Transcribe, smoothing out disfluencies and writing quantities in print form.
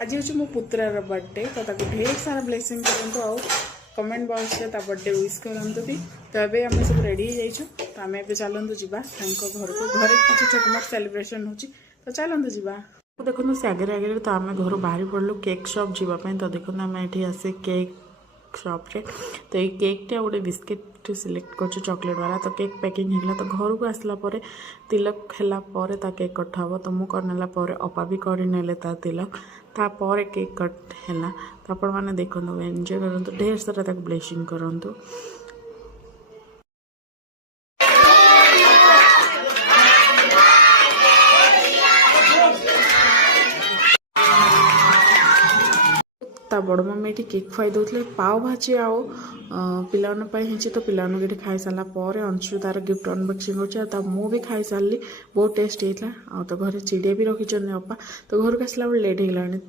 आज हूँ मो पुत्रार बर्थडे तो ढेर सारा ब्लेसिंग करूँ आउ कमेंट बॉक्स रे बर्थडे विश करंतु भी। तो ये आम सब रेडी हो जाइछु तो आम ए चलतु जा घर को घरे किसी छोटमोट सेलिब्रेशन हो तो चलतु जा देखो से आगे आगे तो आम घर बाहरी पड़लु केक शॉप जावाई तो देखो आम ये आसे केक शॉप रे तो ये केक टे गोटे बिस्किट सिलेक्ट कर चॉकलेट वाला तो केक पैकिंग होगा तो घर को आसला तिलक है केक कट हम तो मुझे करनेला अपा भी करने तिलक तापर केक कट है तो आपण मैंने देखो एंजॉय करूँ ढेर सारा ब्लेसिंग करूँ। ता बड़ मम्मी ये केक खुआई दौले पाव भाजी आउ पाई तो पाने ये खाई सारापर अंशु तार गिफ्ट अनबॉक्सिंग हो मु भी खाई सारी बहुत टेस्ट होता तो घर चिड़िया भी रखी अपा तो घर को आसला लेट हो